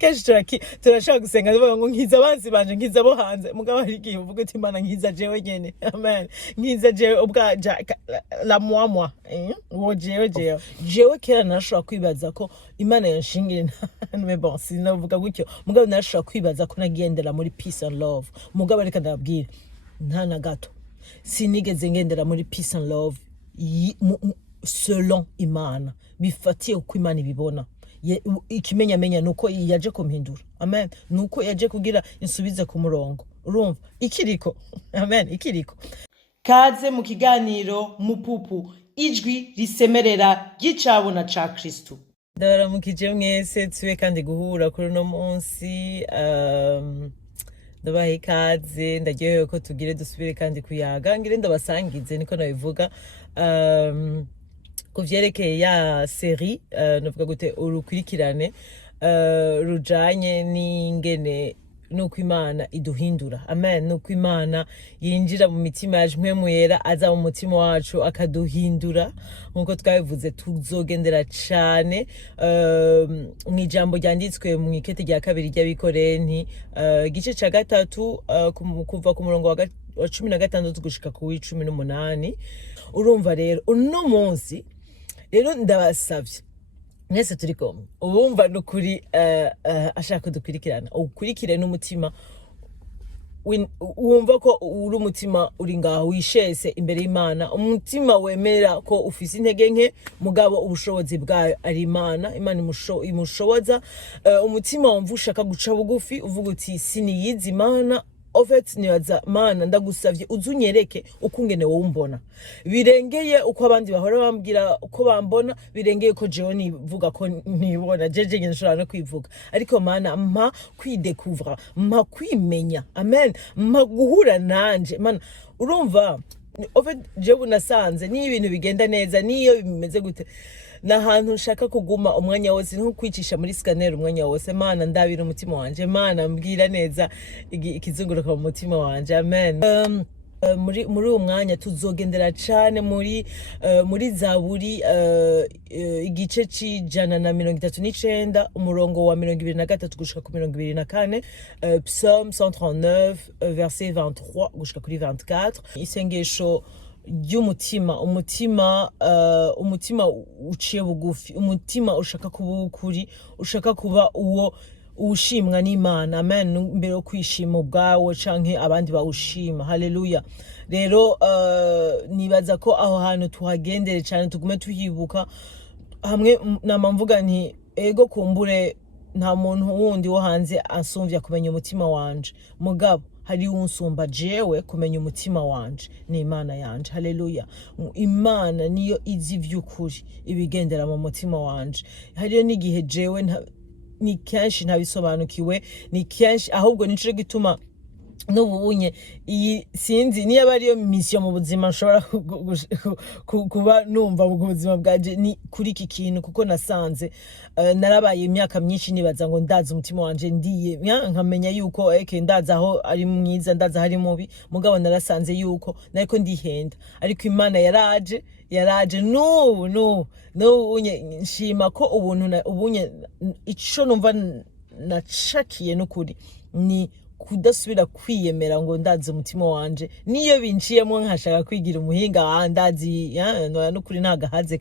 kenshi turashaka gusenga tuvuga ngo nkiza abanzi banje nkiza bo hanze mugabo hari igihe uvuga uti Imana nkiza jewe nyene amen nkiza jewe ubwa la moi wo jewe kera narashobora kwibaza ko Imana yanshingire mais bon sinavuga gutyo mugabo narashobora kwibaza ko nagendera muri peace and love mugabo reka ndabwira nta na gato sinigeze ngendera muri peace and love selon Imana bifatiye uko Imana ibibona ikimenyamenya nuko yaje kumpindura amen nuko yaje kugira insubize ku murongo urumva ikiriko amen ikiriko kaze mu kiganiro mupupu ijwi risemerera ry'icabona ca Kristo ndabaramukije mwese tuwe kandi guhura kuri no munsi ndabaha ikaze ndaryohewe ko tugire dusubire kandi kuyaga ngire ndabasangize niko nabivuga kuvyerekeye ya série novuga gute urukurikirane rujanye n'ingene nuko Imana iduhindura amen nuko Imana yinjira mu mitima yacu mpemu yera aza mu mutima wacu akaduhindura nkuko twabivuze tuzogendera cane mu ijambo ryanditswe mu ikete rya kabiri ry'abikorenti igice ca gatatu kuva ku murongo wa 16 gushika ku 18 urumva rero uno munsi rero ndabasavye mwese turi kumwe ubumva nukuri ashaka kudukurikirana ukurikire n'umutima wumva ko uri umutima uri ngaho wishese imbere y'Imana umutima wemera ko ufise intege nke mugabo ubushobozi bwayo ari Imana imushoboza umutima wumva ushaka guca bugufi uvuga uti siniyizi Imana ofet nibaza Mana ndagusavye uzunyereke ukungene wowe umbona birengeye uko abandi bahora bambwira uko bambona birengeye ko jewe nivuga ko nibona jeje nyine nshobora no kwivuga ariko Mana mpa kwidekuvra mpa kwimenya amen mpa guhura nanje Mana urumva ofet jewe nasanze ni ibintu bigenda neza niyo bimeze gute na hantu nshaka kuguma umwanya wose nko kwicisha muri scanner umwanya wose Mana ndabira umutima wanje Mana mbwira neza ikizunguruka mu mutima wanje amen muri uwo mwanya tuzogendera cane muri Zaburi igice c'ijana na 39 umurongo wa 23 gushika ku 24 Psalm 139 verset 23 gushika kuri 24 isengesho ry'umutima umutima uciye bugufi umutima ushaka kuba ukuri ushaka kuba uwo ushimwa n'Imana amen mbere yo kwishima ubwawe canke abandi bawushima haleluya rero nibaza ko aho hantu tuhagendere cyane tugume tuhibuka hamwe namamvuga nti ego kumbure nta muntu wundi wo hanze ansumvya kumenya umutima wanje mugabo hari unsumba jewe kumenya umutima wanje ni Imana yanje haleluya Imana niyo izi vy'ukuri ibigendera mu mutima wanje hariyo n'igihe jewe ni kenshi ntabisobanukiwe ni kenshi ahubwo nico gituma n'ubunye iyi sinzi niyo bariyo mission mu buzima nshobora kuba numva mu buzima bwaje ni kuri iki kintu kuko nasanze narabaye imyaka myinshi nibaza ngo ndaza umutima wanje ndiye nkamenya yuko ndaza aho ari mwiza ndaza hari mubi mugabo narasanze yuko nariko ndihenda ariko Imana yaraje no nshima ko ubunye ico numva nacakiye n'ukuri ni kudasubira kwiyemera ngo ndazi umutima wanje niyo binciyemo nkashaka kwigira umuhinga ndazi n'ukuri ntagahaze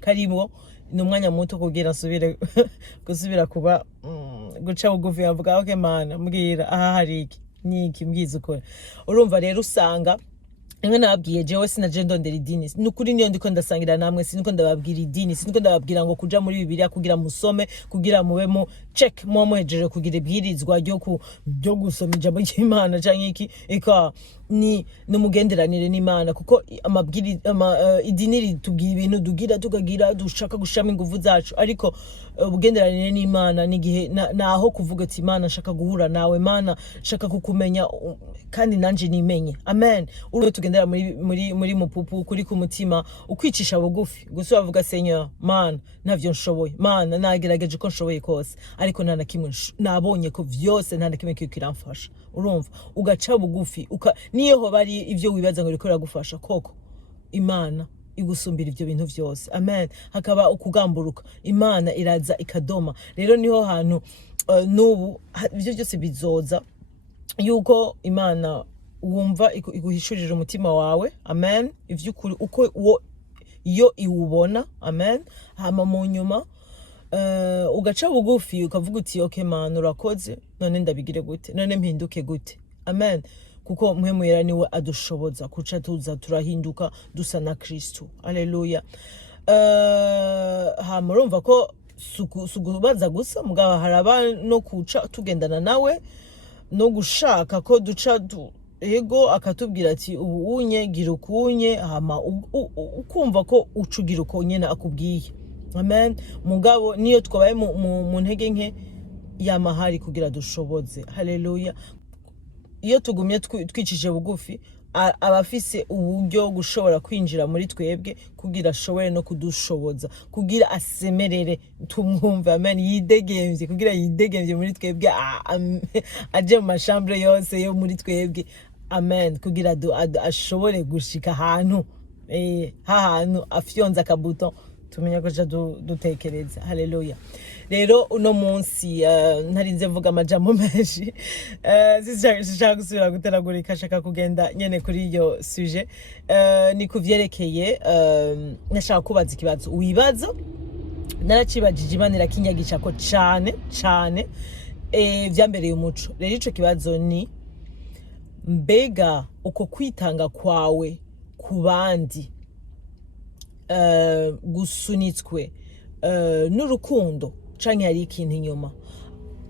karimo n'umwanya muto kugira nsubire gusubira kuba guca bugufi yavuga okay Mana mbwira aha hari iki niki mbwiza ukora urumva rero usanga Nka nababwiye jewe sinaje ndondera idini nukuri niyo ndiko ndasangira namwe siniko ndababwira idini siniko ndababwira ngo kuja muri Bibiliya kugira musome kugira mube mu check muhejeje kugira ibwirizwa ryo gusoma ijambo ry'Imana canke iki eka ni numugenderanire n'Imana kuko idini ritubwira ibintu dugira tukagira dushaka gushama ingufu zacu ariko ubugenderanire n'Imana nigihe naho kuvuga ati Imana nshaka guhura nawe Mana nshaka kukumenya kandi nanje nimenye amen uro tugendera muri mupupu kuri ku mutima ukwicisha bugufi gusa bavuga Seigneur Mana ntavyo nshoboye Mana nagerageje ko nshoboye kose ariko nta na kimwe nabonye ko vyose nta na kimwe kiramfasha urumva ugaca bugufi niyo ho bari ivyo wibaza ngo rikora gufasha koko Imana igusumbira ivyo bintu vyose amen hakaba ukugamburuka Imana iraza ikadoma rero niho hantu n'ubu ibyo byose bizoza yuko Imana wumva iguhishurira umutima wawe, amen, ivy'ukuri uko iyo iwubona, amen. Hama mu nyuma ugaca bugufi ukavuga uti okay man, urakoze, none ndabigire gute, none mpinduke gute, amen, kuko mpwemu yera niwe adushoboza kuca tuza turahinduka dusa na Kristo. Haleluya. Hama urumva ko sugubaza gusa mugabo haraba no kuca tugendana nawe no gushaka ko duca ego akatubwira ati ubu unye gira ukunye, hama ukumva ko ucugira uko nyene akubwiye, amen. Mugabo niyo twabaye mu ntege nke yamahari kugira dushoboze. Haleluya. Iyo tugumye twicije bugufi abafise uburyo gushobora kwinjira muri twebwe kugira ashobore no kudushoboza, kugira asemerere tumwumve, amen, yidegemvye, kugira yidegemvye muri twebwe, aje mu mashambre yose yo muri twebwe, amen, kugira ashobore gushika ahantu hahantu afyonza akabuto tumenya ko dutekereza. Haleluya. Rero uno munsi ntarinze mvuga amajambo menshi, sishaka gusubira guteragurika, shaka kugenda nyene kuri iyo sujet. Ni kuvyerekeye nashaka kubaza ikibazo wibaza, naracibajije Imana irakinyagisha ko cane vyambereye umuco. Rero ico kibazo ni mbega uko kwitanga kwawe ku bandi gusunitswe n'urukundo canke hari ikintu inyuma,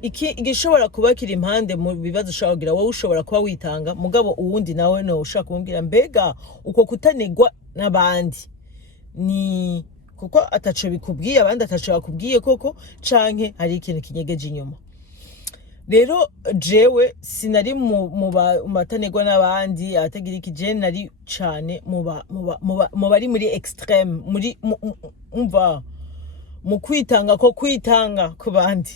igishobora kuba kiri impande mu bibazo ushobora kugira wowe ushobora kuba witanga, mugabo uwundi nawe no ushaka kumubwira mbega uko kutanegwa n'abandi ni kuko ataco bikubwiye abandi ataco bakubwiye koko canke hari ikintu kinyegeje inyuma. Rero jewe sinari mu batanegwa n'abandi atagira ikije, nari cane mu bari muri extreme, muri umva mu kwitanga ku bandi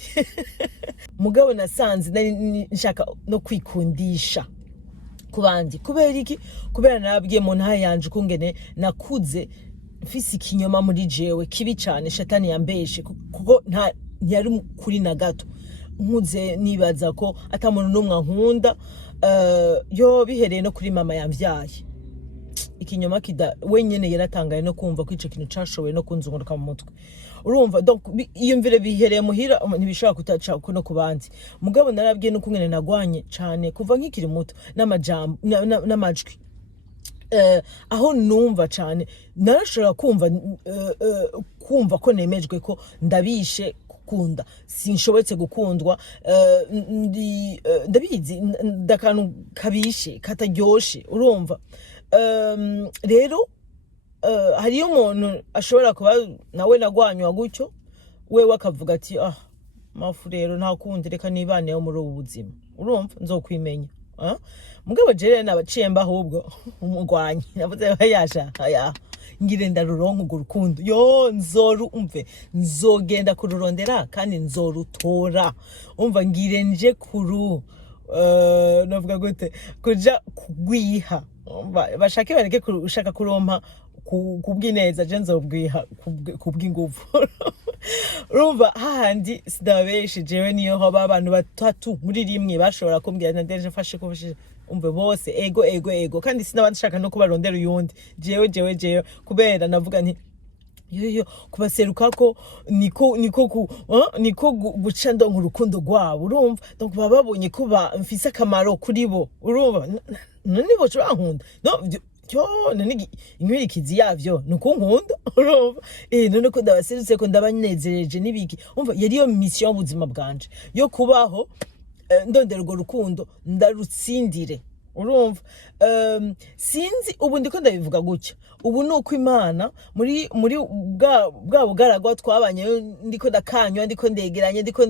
mugabo nasanze nari nshaka no kwikundisha ku bandi. Kubera iki? Kubera nabwiye mu ntahe yanje ukungene nakuze mfise ikinyoma muri jewe kibi cane, shatani yambeshe kuko ntiyari kuri na gato. Nkuze nibaza ko atamuntu n'umwe nkunda, yo bihereye no kuri mama yamvyaye. Ikinyoma wenyene yaratangaye no kumva ko ico kintu cashoboye no kunzunguruka mu mutwe. Urumva donc iyo mvire bihereye muhira ntibishobora kutaca no kubandi. Mugabo narabwiye no kungene nagwanye cane kuva nkikiri muto n'amajambo n'amajwi. Aho numva cane narashobora kumva ko nemejwe ko ndabishe gukunda, sinshobotse gukundwa, ndabizi ndakantu kabishe kataryoshe. Urumva rero hariyo umuntu ashobora kuba nawe nagwanywa gutyo, wewe akavuga ati mafu rero nta kundi reka nibaneho muri ubu buzima, urumva nzokwimenya. Mugabo jere nabaciye mba ahubwo umugwanyi navuze yasha ngire ndaruronka urwo rukundo, yo nzogenda kururondera kandi nzorutora. Umva ngire nje navuga gute kuja kugwiha, bashake bareke ushaka kurompa kubwineza, je nzobwiha kubw'inguvu. Urumva hahandi sidabeshe jewe niyo haba abantu batatu muri rimwe bashobora kumbwira ndeje mfashe kubishije, umve bose ego kandi sinabashaka no kubarondera uyundi, jewe kubera navuga nti yo kubaserukako niko guca ndonka urukundo rwabo. Urumva donc baba babonye ko mfise akamaro kuri bo. Urumva none bo bankunda none inkwirikizi yavyo nukunkunda. Urumva none ko ndabaserutse ko ndabanezereje nibiki. Umva yariyo mission y'ubuzima bwanje yo kubaho ndondera urwo rukundo ndarutsindire. Urumva sinzi ubu ndiko ndabivuga gutya, ubu nuko Imana muri bwa bugaragwa twabanye, ndiko ndakanywa, ndiko ndegeranye, ndiko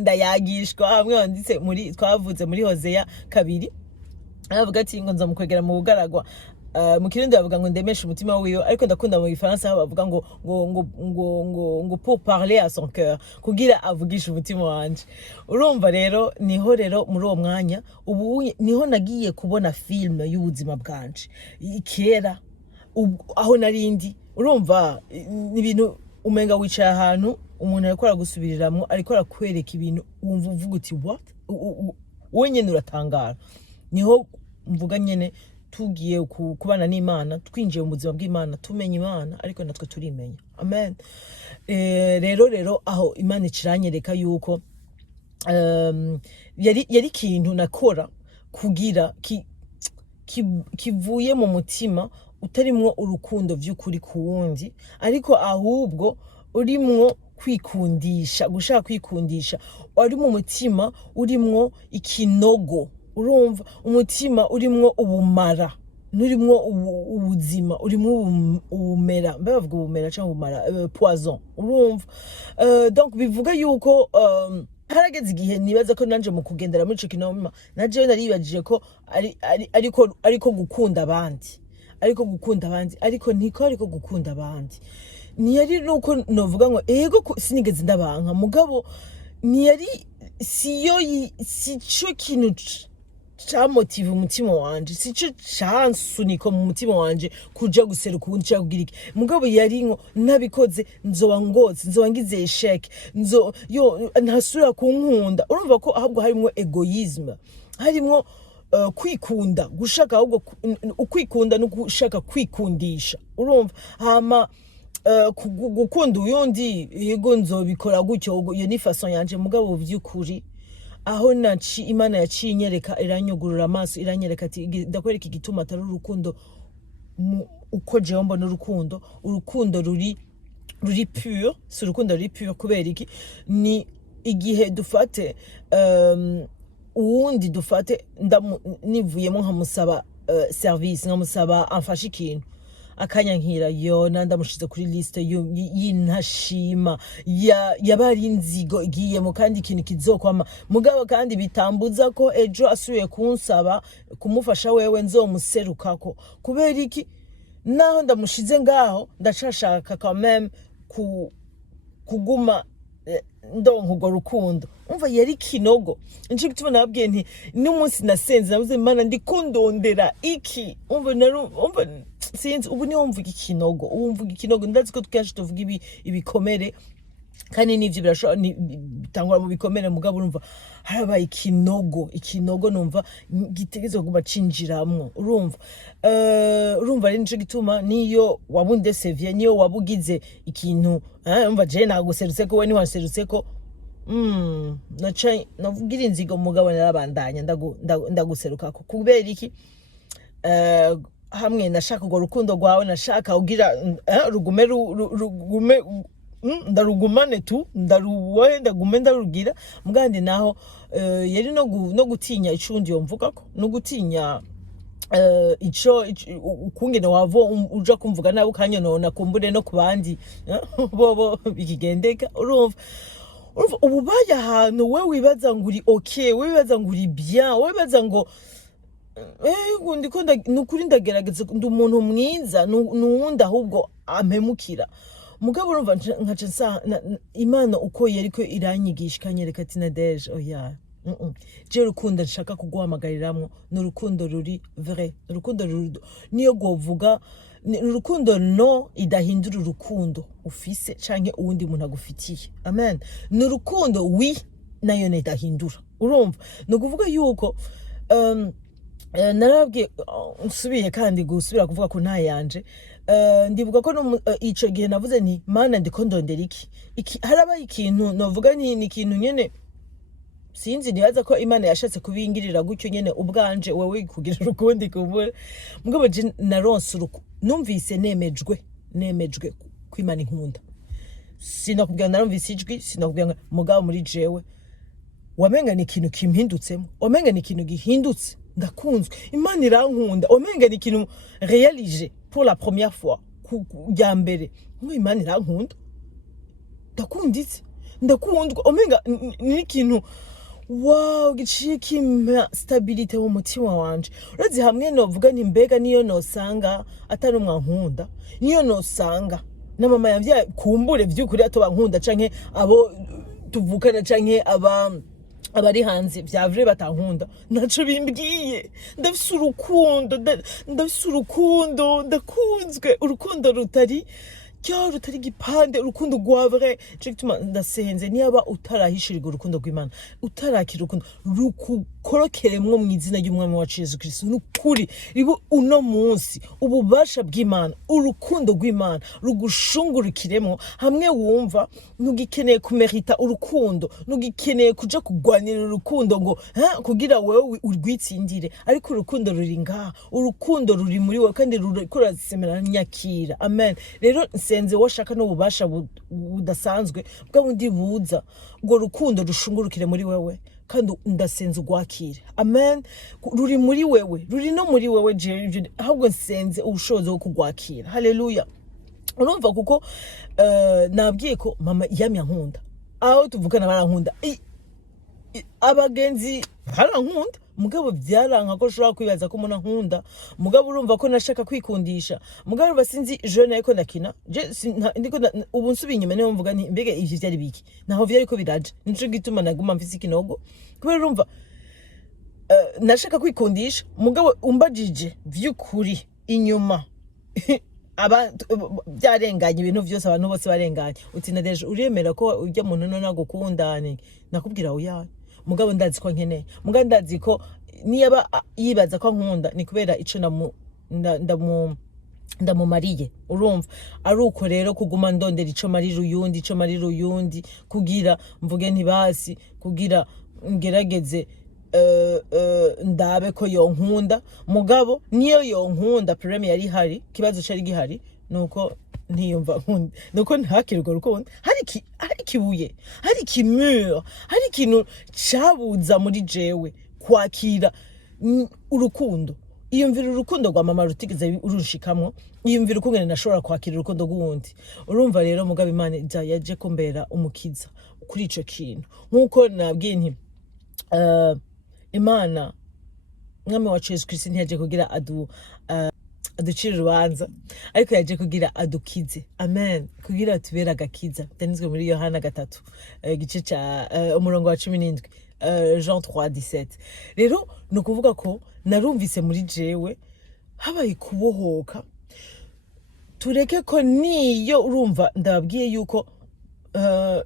ndayagishwa hamwe wanditse twavuze muri Hosea 2 aravuga ati ngo nzamukwegera mu bugaragwa. Mu Kirundi bavuga ngo ndemeshe umutima wiwe, ariko ndakunda mu Gifaransa bavuga ngo pour parler à son cœur, kugira avugisha umutima wanje. Urumva rero niho rero muri uwo mwanya ubu niho nagiye kubona film y'ubuzima bwanje kera aho narindi. Urumva ibintu umenga wicaye ahantu umuntu ariko aragusubiriramwo ariko arakwereka ibintu wumva uvuga uti what wowe nyene uratangara. Niho mvuga nyene tugiye kubana n'Imana, twinjiye mu buzima bw'Imana, tumenya Imana ariko natwe turimenya. Amen. Rero aho Imana ikiranyereka yuko yari kintu nakora kugira kivuye mu mutima utarimwo urukundo vy'ukuri ku wundi, ariko ahubwo urimwo kwikundisha, gushaka kwikundisha, ari mu mutima urimwo ikinogo, urumva umutima urimwo ubumara, nurimwo ubuzima, urimwo ubumera, mbe bavuga ubumera cyangwa ubumara, poison, urumva. Donc bivuga yuko harageze igihe nibaza ko nanje mu kugendera muri ico kinoma naje naribajije ko ariko gukunda abandi, ariko ntiko ariko gukunda abandi, ntiyari nuko novuga ngo ego sinigeze ndabanka, mugabo ntiyari sico kintu camotive umutima wanje, sico cansunika mu mutima wanje kuja guseruka ubundi cyangwa kugira iki, mugabo yari ngo nabikoze nzoba ngize esheke, ntasubira kunkunda. Urumva ko ahubwo harimwo egoisme, harimwo kwikunda, gushaka ahubwo ukwikunda no gushaka kwikundisha, urumva. Hama gukunda uyundi yego nzobikora gutyo, iyo ni façon yanje, mugabo vy'ukuri aho Imana yaciye inyereka, iranyugurura amaso, iranyereka ati ndakwereka igituma atari urukundo uko jewe mbona urukundo ruri pure, si urukundo ruri pure. Kubera iki? Ni igihe dufate uwundi dufate nivuyemo nkamusaba service, nkamusaba amfashe ikintu, akanyankira yona ndamushize kuri liste y'intashima yabari inzigo igiyemo kandi ikintu kizokwama, mugabo kandi bitambuza ko ejo asuye kunsaba kumufasha wewe nzomuserukako. Kubera iki? Naho ndamushize ngaho ndashashaka quand même kuguma ndonka urwo rukundo. Umva yari kinogo, nje gituma nabwiye nti n'umunsi nasenze navuze Imana ndikondondera iki. Umva sinzi ubu niho mvuga ikinogo, ndazi ko twaje tuvuga ibikomere kandi n'ivyo birashobora bitangura mu bikomere, mugabo urumva harabaye ikinogo numva gitegezwe kuba cinjiramwo, urumva. Urumva rero nje gituma niyo wabunde sevye, niyo wabugize ikintu, umva je naguserutse ko we ni wanserutse ko navugira inzigo, mugabo narabandanya ndaguseruka ko. Kubera iki? Hamwe nashaka ngo rukundo rwawe, nashaka ugira rugume ndarugumane tu, ndagume ndarugira, mugandi naho yari no gutinya icundi yomvuga ko, no gutinya ico ukungene wavo uja kumvuga nawe ukanyonona kumbure no kubandi bobo bikigendeka. Urumva ubu baye ahantu we wibaza ngo uri okay, we wibaza ngo uri bien, we wibaza ngo nukuri ndagerageza ndi umuntu mwiza, nuwundi ahubwo ampemukira. Mugabo urumva nkaca Imana uko yariko iranyigisha ikanyereka ati Nadege oya, je rukundo nshaka kuguhamagariramwo n'urukundo ruri vrai, urukundo niyo govuga urukundo no idahindura urukundo ufise canke uwundi muntu agufitiye. Amen. N'urukundo wi nayo idahindura. Urumva no kuvuga yuko narabwiye nsubiye kandi gusubira kuvuga ko nta yanje, ndivuga ko ico gihe navuze nti Mana ndikondondera iki harabaye ikintu novuga ni ikintu nyene sinzi, nibaza ko Imana yashatse kubingirira gutyo nyene ubwanje wewe kugira urukundi kubura, mugabo je naronse numvise nemejwe ko Imana inkunda. Sinakubwira narumvise ijwi, sinakubwira mugabo muri jewe wamenga ni ikintu kimpindutsemo, wamenga ni ikintu gihindutse, ndakunzwe, Imana irankunda, wamenga ni ikintu réalisé pour la première fois ya mbere, Imana irankunda, ndakundwa, wamenga ni ikintu wow giciye kimpa stabilité mu mutima wanje. Urazi hamwe novuga nti mbega niyo nosanga atari umwankunda, niyo nosanga na mama yavya kumbure vy'ukuri atobankunda canke abo tuvukana canke abari hanze vya vrai batankunda, naco bimbwiye. Ndafise urukundo, ndakunzwe, urukundo rutari rya rutari igipande urukundo rwa vrai je gituma ndasenze niyaba utarahishirwa urukundo rw'Imana utarakira urukundo rukukorokeremwo mu izina ry'umwami wacu Yesu Kristo n'ukuri ribu uno munsi ububasha bw'Imana urukundo rw'Imana rugushungurukiremo hamwe wumva nugikeneye kumerita urukundo nugikeneye kuja kugwanira urukundo ngo kugira wewe urwitsindire ariko urukundo ruri ngaha urukundo ruri muri wewe kandi rurasemera nyakira amen rero nsenze washaka n'ububasha budasanzwe bwa bundi buza ngo rukundo rushungurukire muri wewe kandi ndasenze ugwakire amen ruri muri wewe ruri no muri wewe je ahubwo nsenze ubushobozi bwo kugwakira haleluya urumva kuko nabwiye ko mama yamya nkunda aho tuvugana barankunda abagenzi barankunda mugabo byaranka ko shobora kwibaza ko umuntu nkunda mugabo urumva ko nashaka kwikundisha mugabo basinzi jeune ariko nakina je ndiko ubu nsubiye inyuma niyo mvuga nti mbege ivyo byari biki naho vyari ko biraje nico gituma naguma mfise ikinogo kubera urumva nashaka kwikundisha mugabo umbajije vy'ukuri inyuma byarenganye ibintu byose abantu bose barenganye uti nadeje uremera ko ujya muntu no nagukundane nakubwira oya mugabo ndazi ko nkeneye mugabo ndazi ko niyaba yibaza ko nkunda ni kubera ico ndamumariye urumva ari uko rero kuguma ndondera ico marira uyundi kugira mvuge ntibasi kugira ngerageze ndabe ko yonkunda mugabo niyo yonkunda problem yari hari kibazo cari gihari nuko ntiyumva nkunda nuko ntakirwa rukundo hari kibuye hari kimure hari ikintu cabuza muri jewe kwakira urukundo iyumvira urukundo rwa mama rutigeze urushikamwo iyumvira ukungene nashobora kwakira urukundo rw'undi urumva rero mugabo Imana yaje kumbera umukiza kuri ico kintu nkuko nabwiye nti Imana mwami wacu Yesu Kristo ntiyaje kugira aducira urubanza ariko yaje kugira adukize amen kugira tubera agakiza byanditswe muri Yohana 3 gice ca umurongo wa 17 Jean 3:17 rero no kuvuga ko narumvise muri jewe habaye kubohoka tureke ko niyo urumva ndababwiye yuko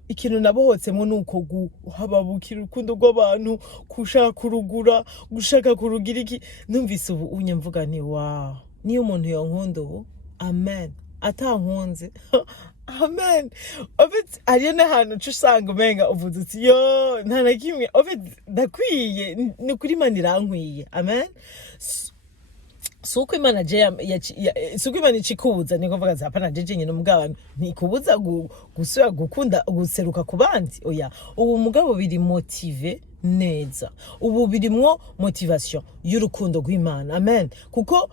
ikintu nabohotsemo nuko guhababukira urukundo rw'abantu kushaka kurugura gushaka kurugira iki numvise ubu unyemvuga ni wow niyo umuntu yonkunda ubu amen atankunze amen obet ariyo n'ahantu usanga umenga uvuze uti yo nta na kimwe obet ndakwiye ni kuri Imana irankwiye amen suko Imana suko Imana icikubuza niko mvuga zapana jeje nyine umugabo ntikubuza gusura gukunda guseruka ku bandi oya ubu mugabo biri motive neza ubu birimwo motivation y'urukundo rw'Imana amen kuko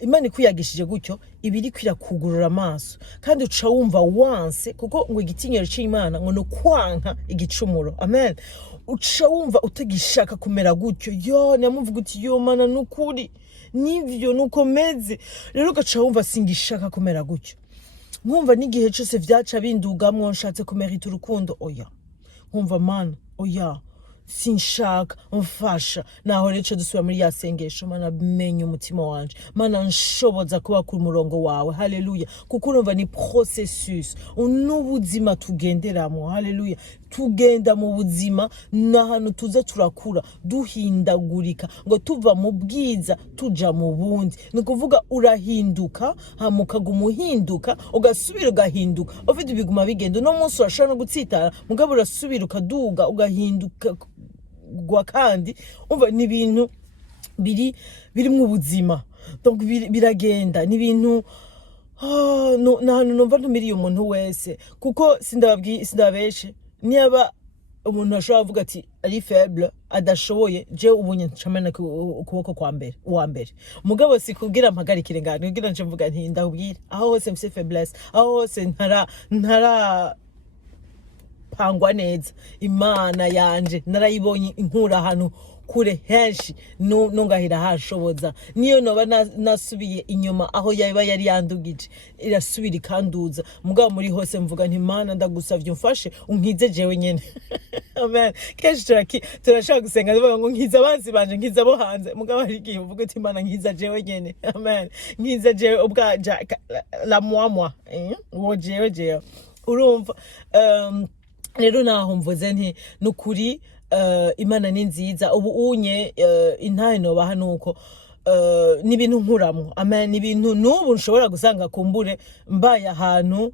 Imana ikuyagishije gutyo ibiri kwirakugurura amaso kandi uca wumva wanse kuko ngo igitinyero cy'Imana ngo no kwanka igicumuro amen uca wumva utagishaka kumera gutyo yo namuvuga uti yo Mana nukuri nivyo nukomeze rero gaca wumva singishaka kumera gutyo nkumva n'igihe cyose vyaca bindugamwo nshatse kumerita urukundo oya nkumva Mana oya sinshaka mfasha naho rero dusubira muri ya sengesho Mana menye umutima wanje Mana nshoboza kuba ku murongo wawe haleluya kuko urumva ni processus unubuzima tugenderamo haleluya tugenda mu buzima n'ahantu tuza turakura duhindagurika ngo tuva mu bwiza tuja mu bundi ni kuvuga urahinduka hamuka gumuhinduka ugasubira ugahinduka ufite biguma bigenda no munsi urashobora no gutsitara mugabo urasubira ukaduga ugahinduka gwa kandi umva ni ibintu biri mu buzima donc biragenda ni ibintu nahantu numva ntumiriye umuntu wese kuko sindababeshe niyaba umuntu ashobora kuvuga ati ari faible adashoboye je ubunye ncamena ukuboko uwa mbere mugabo sikubwira mpagarikire ngane kugira nje mvuga nti ndahubwira aho hose mfise faiblesse aho hose ntara pangwa neza Imana yanje narayibonye inkura ahantu kure henshi nungahira hashoboza niyo noba nasubiye inyuma aho yaba yari yandugije irasubira ikanduza mugabo muri hose mvuga nti Mana ndagusavye umfashe unkize jewe nyene amen kenshi turashaka gusenga tuvuga ngo nkiza abanzi banje nkiza bo hanze mugabo hari igihe uvuga uti Mana nkiza jewe nyene amen nkiza jewe ubwaja la moi wo jewe urumva rero naho mvuze nti nukuri Imana ni nziza ubu unye intahe nobaha nuko n'ibintu nkuramwo amen n'ibintu n'ubu nshobora gusanga kumbure mbaye ahantu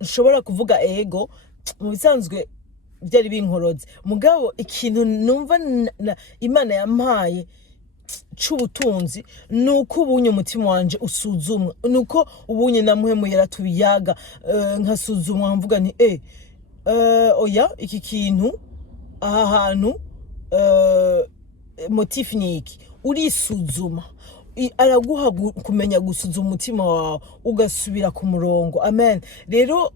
nshobora kuvuga ego mu bisanzwe byari binkoroze mugabo ikintu numva Imana yampaye c'ubutunzi nuko ubunye umutima wanje usuzumwa nuko ubunye namuhemu yaratubiyaga nkasuzumwa mvuga nti oya iki kintu aha hantu motif niki urisuzuma araguha kumenya gusuzuma umutima wawe ugasubira ku murongo amen rero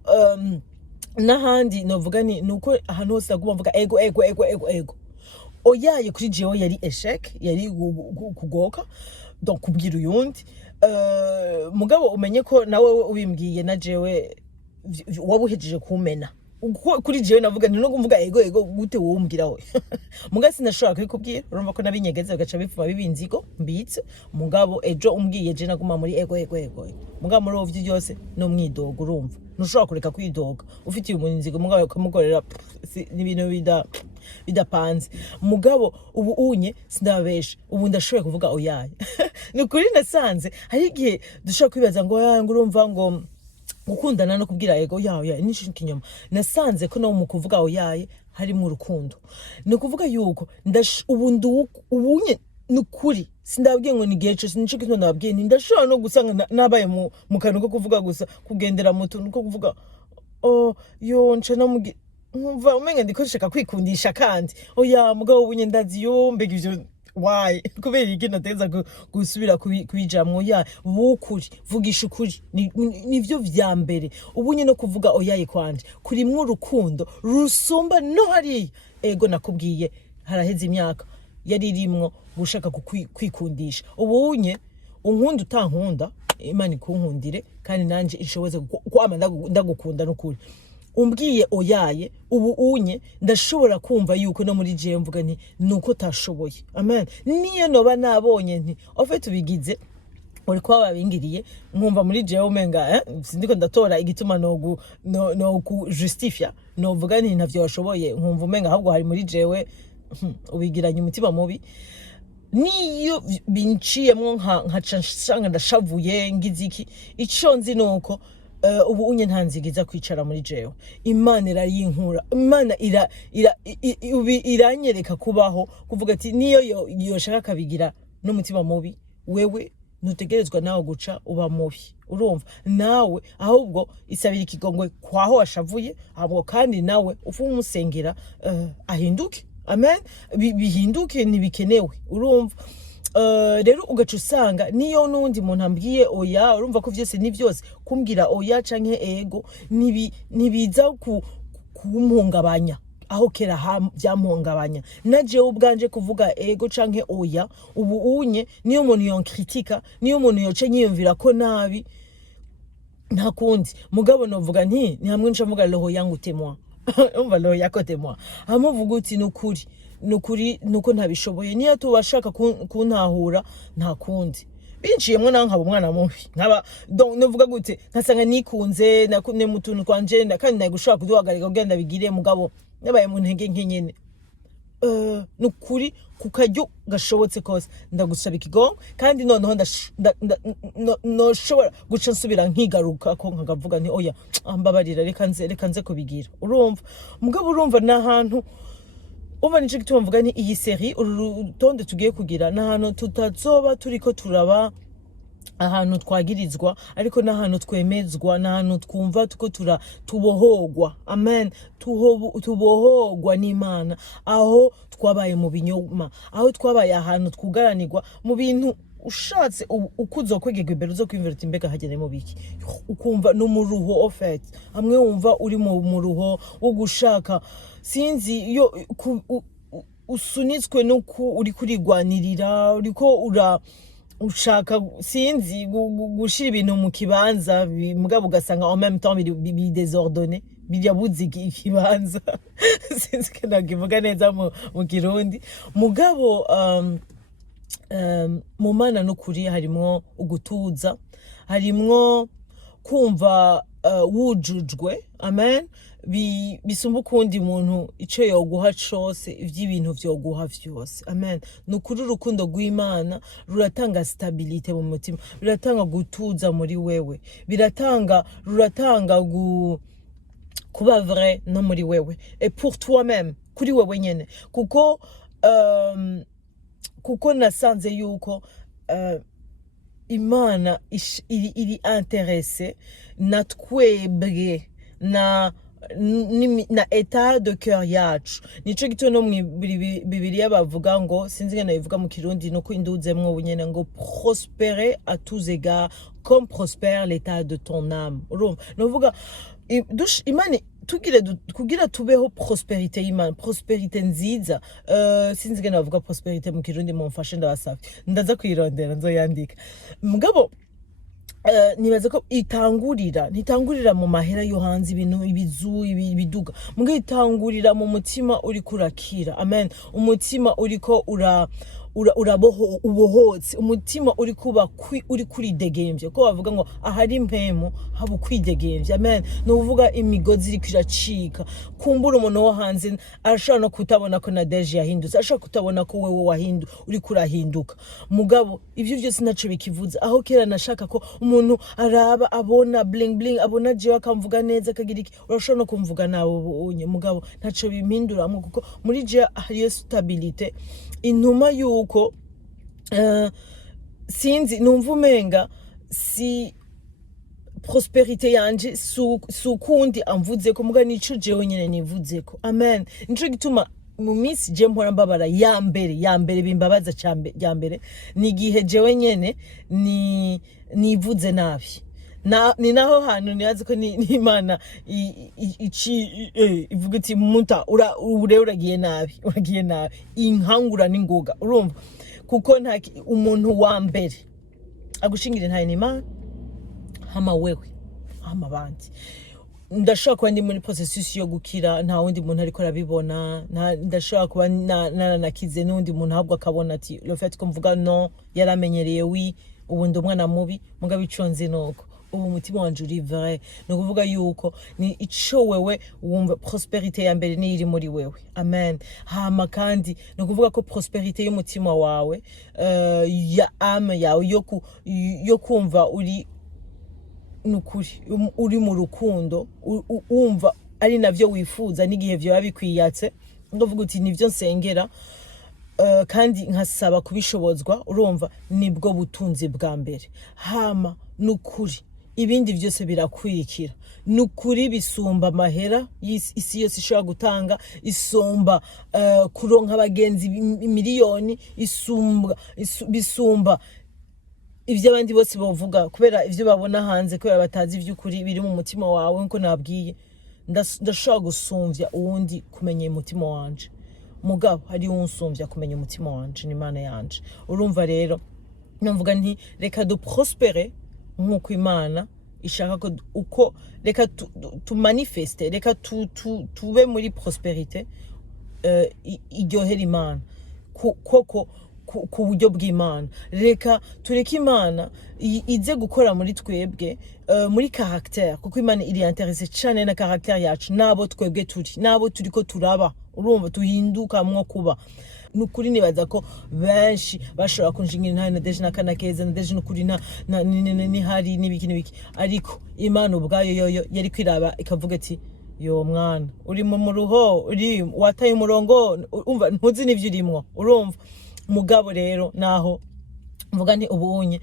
n'ahandi novuga ni nuko ahantu hose aguma mvuga ego oyaye kuri jewe yari échec yari kugoka donc kubwira uyundi mugabo umenye ko nawe ubimbwiye na jewe wabuhejeje kumena kuri jewe navuga no kumvuga ego gute wombwiraho mugabo sinashobora kubikubwira urumva ko nabinyegeze gaca bipfuma bibinzigo mbitse mugabo ejo umbwiye je naguma muri ego mugabo muri ovyo byose no mwidogo urumva ntushobora kureka kwidoga ufitiye umunzigo mugabo ukamugorera n'ibintu bidapanze mugabo ubu unye sindabesha ubu ndashoboye kuvuga oyaye ni kuri nasanze hari igihe dushobora kwibaza ngo urumva ngo gukundana no kubwira ego yawe nishinka inyuma nasanze ko no mu kuvuga oyaye hari mu rukundo no kuvuga yuko ubunye nukuri sindabwiye ngo nigihe cyose nico kintu nabwiye ndashobora no gusanga nabaye mu kantu ko kuvuga gusa kugendera mu tuntu ko kuvuga nca no umva umenga ndikoshaka kwikundisha kandi oya mugabo ubunye ndazi mbega ivyo why kubera iki nateza gusubira kwijamwo ya bukuri vugisha ukuri nivyo vya mbere ubunye no kuvuga oyaye kwanje kurimwo urukundo rusumba no hari ego nakubwiye haraheze imyaka yari rimwo gushaka kwikundisha ubunye unkunda utankunda Imana ikunkundire kandi nanje inshoboze kwama ndagukunda n'ukuri umbwiye oyaye ubu unye ndashobora kumva yuko no muri jewe mvuga nti nuko tashoboye amen niyo noba nabonye nti ofe tubigize uri kwa babingiriye nkumva muri jewe umenga sindiko ndatora igituma no ku justifia no vuga nti ntavyo washoboye nkumva umenga ahubwo hari muri jewe ubigiranye umutima mubi niyo binciyemwo nka ndashavuye ngiziki ico nzi nuko ubu unye ntanzigiza kwicara muri jewe Imana irayinkura Imana iranyereka kubaho kuvuga ati niyo yoshaka kabigira n'umutima mubi wewe ntutegerezwa nawe guca uba mubi urumva nawe ahubwo isabira ikigongwe kwaho washavuye ahubwo kandi nawe ufu umusengera ahinduke amen bihinduke nibikenewe urumva rero ugaca usanga niyo nundi muntu ambwiye oya urumva ko vyose ni vyose kumbwira oya canke ego nibiza kumuhungabanya aho kera vyamuhungabanya naje ubwanje kuvuga ego canke oya ubu unye niyo umuntu yonkritika niyo umuntu yoce nyiyumvira ko nabi nta kundi mugabo novuga nti ni hamwe nca mvuga roho yangu témoin umva roho yako témoin amuvuga uti nukuri nuko ntabishoboye niyo tubashaka kuntahura nta kundi binciyemwe naho nkaba umwana mubi nkaba novuga gute nkasanga nikunze nakune mutuntu kwanje kandi nagushaka kuduhagarika kugenda bigire mugabo nabaye mu ntege nkenyene nukuri kukaryo gashobotse kose ndagusaba ikigongo kandi noneho noshobora guca nsubira nkigaruka ko nkagavuga nti oya mbabarira reka nze kubigira urumva mugabo urumva n'ahantu uba nico gituma mvuga ni iyi série urutonde tugiye kugira n'ahantu tutazoba turiko turaba ahantu twagirizwa ariko n'ahantu twemezwa n'ahantu twumva tuko tubohogwa amen tubohogwa n'Imana aho twabaye mu binyoma aho twabaye ahantu twugaranirwa mu bintu ushatse ukuzo kwegegwa imbere uzo kwimvira uti mbega hagene mu biki ukumva no mu ruho ofet amwe wumva uri mu ruho wo gushaka sinzi yo usunitswe nuko uri kurigwanirira uriko ushaka sinzi gushira ibintu mu kibanza mugabo ugasanga en même temps bi désordonné byabuze ikibanza sinzi ko nagivuga neza mu Kirundi mugabo mu Mana n'ukuri harimwo ugutuza harimwo kumva wujujwe amen bisumba ukundi muntu ico yoguha cose ivy'ibintu vyoguha vyose amen nukuri urukundo rw'Imana ruratanga stabilité mu mutima biratanga gutuza muri wewe ruratanga kuba vrai no muri wewe et pour toi-même kuri wewe nyene kuko nasanze yuko Imana iri intéressé na twebwe na état de cœur yacu nico gito no mu Bibiliya bavuga ngo sinzi ngene bivuga mu Kirundi nuko induzemwo bunyene ngo prospérer à tous égards comme prospère l'état de ton âme urumva novuga Imana kugira tubeho prosperité y'Imana prosperité nziza sinzi ngene bavuga prosperité mu Kirundi mu mfashe ndabasavye ndaza kwirondera nzoyandika mugabo nibaza ko ntitangurira mu mahera yo hanze ibintu ibizu ibiduga mugabo itangurira mu mutima uri kurakira amen umutima uriko ubohotse umutima uri kuba uri kuridegemvye ko bavuga ngo ahari impemo haba kwidegemvye amen no uvuga imigozi iri kiracika kumbura umuntu wo hanze arashobora no kutabona ko na deje yahindutse arashobora kutabona ko wewe uri kurahinduka mugabo ivyo byose naco bikivuza aho kera nashaka ko umuntu araba abona bling bling abona jewe akamvuga neza akagira iki urashobora no kumvuga nabo bunye mugabo naco bimpinduramwe kuko muri je hariyo stabilité intuma yuko sinzi numva umenga si prosperité yanje sukundi amvuze ko muga nico jewe nyene nivuze ko amen nico gituma mu minsi je mpora mbabara ya mbere bimbabaza cyambere ni gihe jewe nyene nivuze nabi ni naho hantu niyazi ko ni Imana ivuga iti muta uragiye nabi inkangura n'ingoga urumva kuko nta umuntu wa mbere agushingira ntaye ni Imana hama wewe hama bandi ndashaka kuba ndi muri processus yo gukira nta wundi muntu ariko arabibona ndashaka kuba naranakize n'undi muntu ahubwo akabona ati le fait ko mvuga non yaramenyereye ubu ndi umwana mubi mugabo iconze nuko ubu mutima wanje uri vrai no kuvuga yuko ni ico wewe wumva prosperité ya mbere ni iri muri wewe amen hama kandi no kuvuga ko prosperité y'umutima wawe ya ame yawe yo kumva uri mu rukundo umva ari navyo wifuza n'igihe vyo bikwiyatse ndavuga uti nivyo nsengera kandi nkasaba kubishobozwa urumva nibwo butunzi bwa mbere hama nukuri ibindi byose birakwirikira nukuri bisumba mahera isi yose ishobora gutanga isumba kuronka abagenzi miliyoni bisumba ivyo abandi bose bavuga kubera ivyo babona hanze kubera batazi ivy'ukuri biri mu mutima wawe nko nabwiye ndashobora gusumvya uwundi kumenya umutima wanje mugabo hari unsumvya kumenya umutima wanje ni Imana yanje urumva rero navuga nti reka du prospérer nk'uko Imana ishaka ko uko reka tu manifeste reka tube muri prosperité iryohera Imana koko ku buryo bw'Imana reka tureke Imana ize gukora muri twebwe muri caractère kuko Imana iri intéressé cyane na caractère yacu nabo twebwe nabo turiko turaba urumva tuhinduka mwo kuba nukuri nibaza ko benshi bashobora kunjingira nta na deje nakana keza na deje nukuri ni hari nibiki ariko Imana ubwayo yoyo yari kwiraba ikavuga ati yo mwana uri mu ruho uri wataye umurongo umva ntuzi nivyo urimwo urumva mugabo rero naho mvuga nti ubunye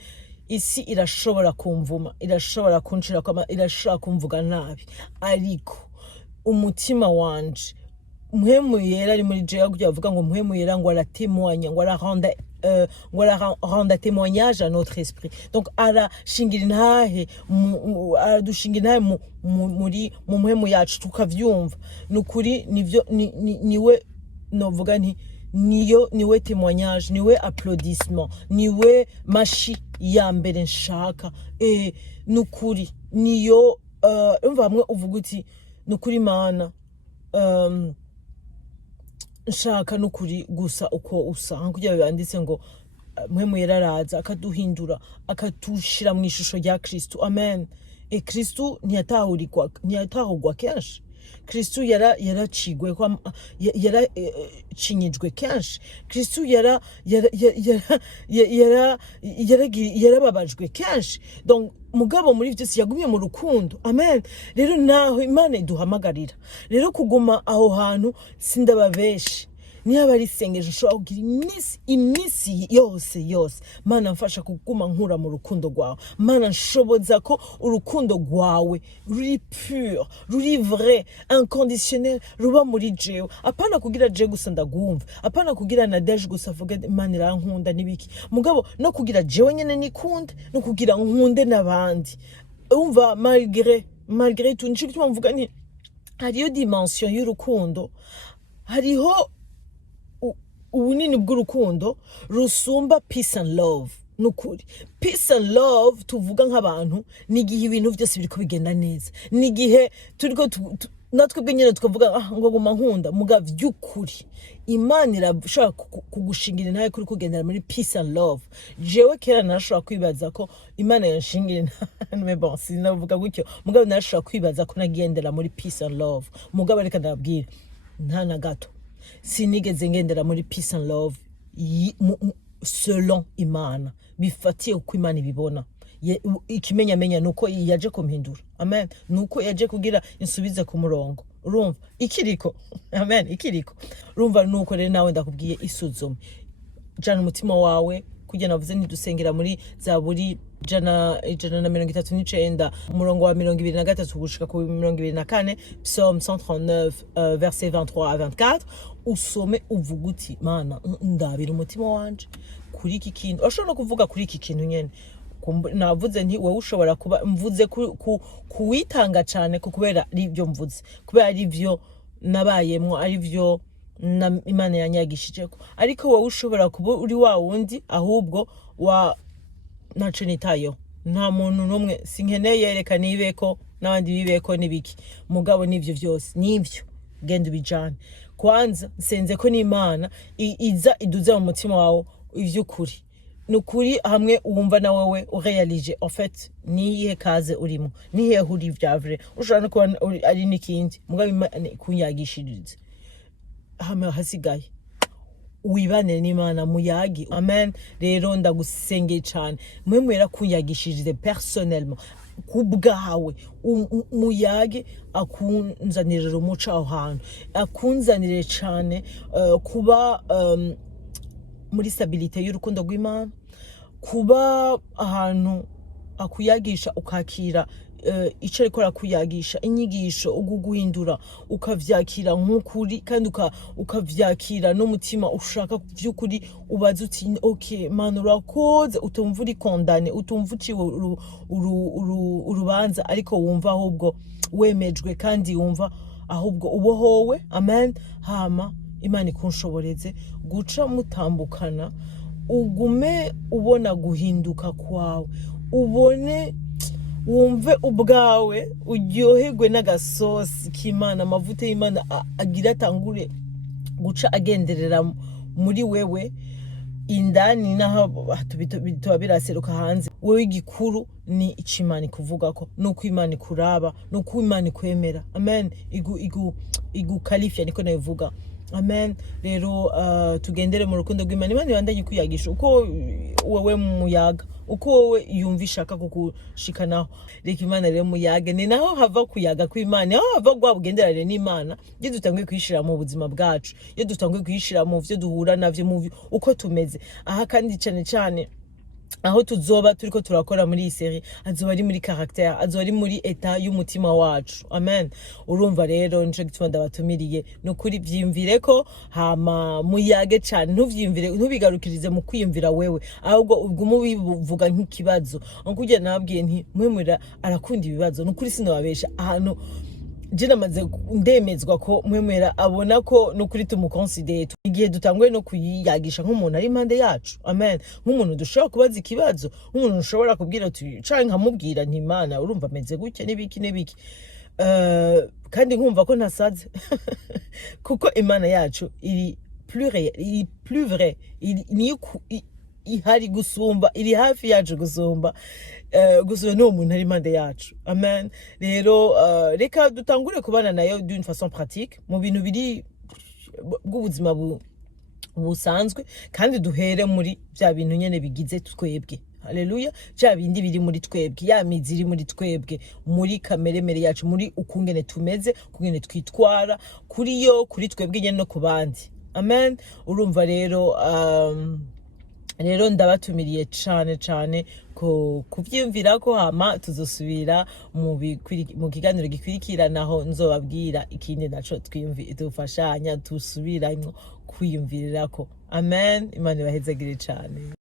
isi irashobora kumvuma irashobora kunshira irashobora kumvuga nabi ariko umutima wanje mpemu yera ari muri jeya kugira avuga ngo mpemu yera ngo aratémoigne ngo rendre témoignage à notre esprit donc ara shingira ntahe aradushingira ntahe muri mpemu yacu tukavyumva nukuri nivyo niwe novuga nti niwe témoignage, niwe applaudissement, niwe mashi ya mbere nshaka. Nukuri niyo umva hamwe uvuga uti nukuri Mana, nshaka nukuri gusa uko usa, kugira bibanditse ngo mpwemu yararaza akaduhindura akatushira mu ishusho rya Kristo. Amen. Kristo ntiyatahurwa kenshi. Kristo yaracigwe yaracinyijwe kenshi. Kristo yarababajwe kenshi. Donc mugabo muri byose yagumye mu rukundo. Amen. Rero naho Imana iduhamagarira rero kuguma aho hantu sindababeshe. Niba ari isengesho ushobora kugira iminsi yose, Mana mfasha kuguma nkura mu rukundo rwawe. Mana nshoboza ko urukundo rwawe ruri pur, ruri vrai, inconditionnel, ruba muri jewe. Apana kugira je gusa ndagumva, apana kugira na deje gusa vuga Imana irankunda nibiki, mugabo no kugira jewe nyene nikunde, no kugira nkunde nabandi. Umva malgré tout nshiki tumvuga ni hariyo dimension y'urukundo, hariho ubunini bw'urukundo rusumba peace and love. Nukuri peace and love tuvuga nk'abantu nigihe ibintu byose biriko bigenda neza, nigihe turiko natwe bwenyene tukavuga ngo guma nkunda, muga vy'ukuri Imana irashaka kugushingira nawe kuri kugendera muri peace and love. Jewe kera narashobora kwibaza ko Imana yanshingira mais bon sinavuga gutyo, mugabo narashobora kwibaza ko nagendera muri peace and love. Mugabo reka ndabwira nta na gato sinigeze ngendera muri peace and love selon Imana, bifatiye uko Imana ibibona. Ikimenyamenya nuko yaje kumpindura. Amen. Nuko yaje kugira insubize ku murongo. Urumva ikiriko. Amen. Ikiriko urumva nuko rero nawe ndakubwiye isuzume jana umutima wawe kujya navuze ntidusengera muri Zaburi ijana na 39 umurongo wa 23 gushika ku 24, Psalm 139 verset 23 à 24. Usome uvuga uti Mana ndabira umutima wanje kuri iki kintu. Ashobora kuvuga kuri iki kintu nyene navuze nti wowe ushobora kuba mvuze kuwitanga cyane kubera ari byo mvuze, kubera ari byo nabayemwo, ari byo na Imana yanyagishijeko. Ariko wowe ushobora kuba uri wa wundi ahubwo wa naco nitayo, nta muntu numwe sinkeneye yerekana ibeko n'abandi bibeko nibiki, mugabo nivyo byose nivyo genda bijana. Kwanza senze ko n'Imana iza iduze mu mutima wawe ivy'ukuri, nukuri hamwe wumva na wewe urealije en fait niye kaze urimo, nihe huri vyavre ushobora no kuba ari nikindi, mugabo Imana kunyagishirize hamwe hasigaye wibane n'Imana muyagi. Amen. Rero ndagusengeye cyane mwe mwera kunyagishirize personnellement kubwawe muyage akunzanirira umuco aho hantu, akunzanire cyane kuba muri stabilité y'urukundo rw'Imana, kuba ahantu akuyagisha ukakira ico ariko rakuyagisha inyigisho uguguhindura ukavyakira nk'ukuri kandi ukavyakira n'umutima ushaka vy'ukuri ubaza uti okay Mana urakoze, utumva uri condamné, utumva uciwe urubanza, ariko wumva ahubwo wemejwe kandi wumva ahubwo ubohowe. Amen. Hama Imana ikunshoboreze guca mutambukana, ugume ubona guhinduka kwawe, ubone wumve ubwawe uryoherwe n'agasosi k'Imana, amavuta y'Imana agira atangure guca agenderera muri wewe indani, naho bituba biraseruka hanze. Wewe igikuru ni icimana kuvuga ko nuko Imana ikuraba, nuko Imana ikwemera. Amen. Igu kalifia niko navuga. Amen. Rero tugendere mu rukundo rw'Imana. Imana ibandanye kuyagisha uko wewe muyaga, uko wowe yumvisha kukushikanaho. Reka Imana rero muyage, ni naho hava kuyaga kw'Imana, aho hava gwa bugenderane n'Imana. Iyo dutangiye kwishira mu buzima bwacu, iyo dutangiye kwishira mu byo duhura navyo, mu uko tumeze aha, kandi cyane cyane aho tuzoba turiko turakora muri iyi serie, azoba ari muri caractère, azoba ari muri etat y'umutima wacu. Amen. Urumva rero nico gituma ndabatumiriye nukuri byimvire ko hama muyage cyane, ntuvyimvire ntubigarukirize mu kwiyumvira wewe, ahubwo ubwo mubivuga nk'ikibazo. Nkujya nababwiye nti mwemura arakunda ibibazo, nukuri sinababesha ahantu jina maze ndemezwa ko mwemera abona ko no kuri tumuconsidere igihe dutanguye no kuyiyagisha nk'umuntu ari impande yacu. Amen. Nk'umuntu dushobora kubaza ikibazo, nk'umuntu ushobora kubwira ati canke nkamubwira nti Imana urumva ameze gutya n'ibiki kandi nkumva ko ntasaze kuko Imana yacu iri plus vrai, ni ihari gusumba, iri hafi yacu gusumba no muntu ari impande yacu. Amen. Rero reka dutangure kubana nayo d'une façon pratique mu bintu biri bw'ubuzima busanzwe, kandi duhere muri bya bintu nyene bigize twebwe. Haleluya. Bya bindi biri muri twebwe, ya mizi iri muri twebwe, muri kameremere yacu, muri ukungene tumeze, ukungene twitwara kuri twebwe nyene no ku bandi. Amen. Urumva rero rero ndabatumiriye cane kuvyumvira ko hama tuzosubira mu kiganiro gikwirikiranaho nzobabwira ikindi naco dufashanya dusubiramo kwiyumvirirako. Amen. Imana ibahezagire cane.